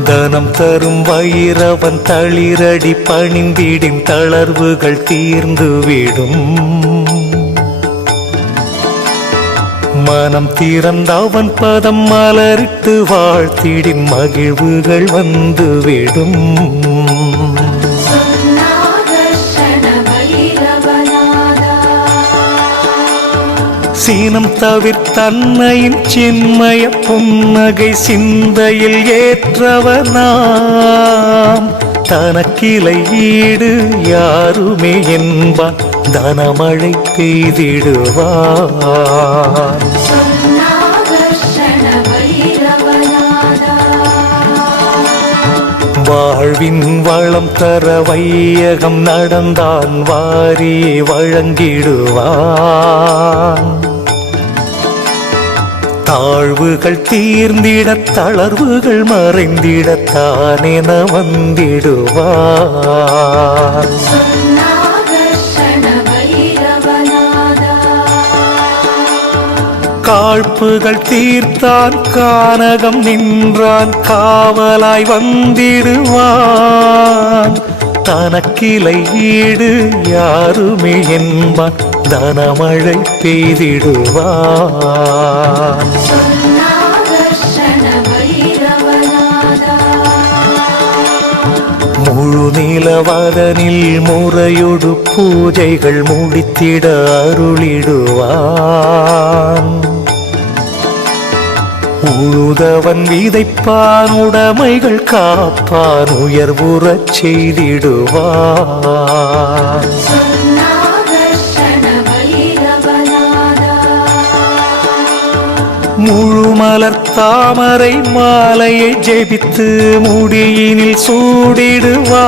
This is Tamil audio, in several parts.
தனம் தரும் வைரவன் தளிரடி பணிந்திடும் தளர்வுகள் தீர்ந்துவிடும் மனம் திறந்தவன் பதம் மலரிட்டு வாழ்த்திடின் மகிழ்வுகள் வந்துவிடும் சீனம் தவிர்த்தன்னையின் சின்மய புன்னகை சிந்தையில் ஏற்றவனாம். தனக்கிளை ஈடு யாருமே என்பான். தனமழை பெய்திடுவான். வாழ்வின் வளம் தர வையகம் நடந்தான் வாரி வழங்கிடுவான். தாழ்வுகள் தீர்ந்திட தளர்வுகள் மறைந்திட தானென வந்திடுவான். காழ்ப்புகள் தீர்த்தான் கானகம் நின்றான் காவலாய் வந்திடுவான். தனக்கிளை ஈடு யாருமே என்பான் தனமழை பெய்திடுவான். முழு நிலவதனில் முறையொடு பூஜைகள் முடித்திட அருளிடுவான். உழுதவன் விதைப்பான் உடைமைகள் காப்பான் உயர்வுறச் செய்திடுவான். முழு மலர் தாமரை மாலையை ஜெபித்து முடியினில் சூடிடுவான்.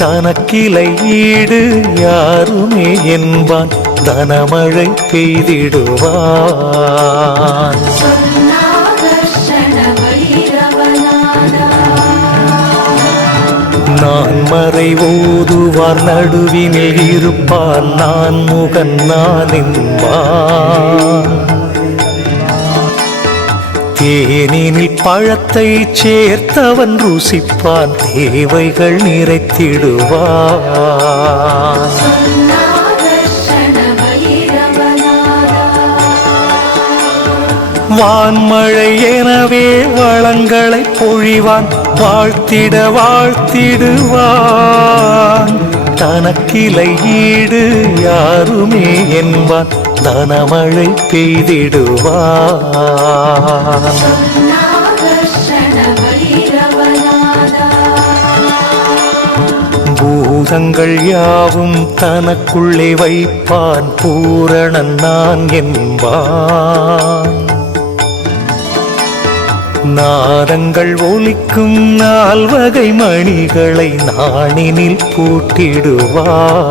தனக்கிளை ஈடு யாருமே என்பான். தனமழை பெய்திடுவான். நான் மறை ஓதுவார் நடுவினில் இருப்பான் நான் முகன் நான் என்பான். தேனினில் பழத்தை சேர்த்தவன் ருசிப்பான் தேவைகள் நிறைத்திடுவான். வான்மழை எனவே வளங்களை பொழிவான் வாழ்த்திட வாழ்த்திடுவான். தனக்கிளை ஈடு யாருமே என்பான் தனமழை பெய்திடுவான் பூதங்கள் யாவும் தனக்குள்ளே வைப்பான் பூரணன் நான் என்பான் நாதங்கள் ஒலிக்கும் நால்வகை மணிகளை நாணினில் பூட்டிடுவான்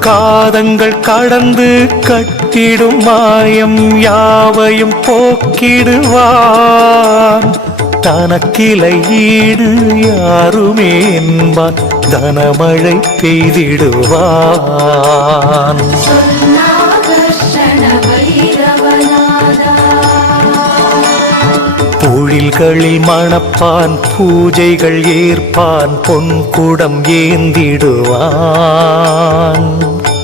காதங்கள் கடந்து கட்டிடும் மாயம் யாவையும் போக்கிடுவான். தனக்கிளை ஈடு யாருமே என்பான் தனமழை பெய்திடுவான். பொழில்களில் மணப்பான் பூஜைகள் ஏற்பான் பொன் குடம் ஏந்திடுவான்.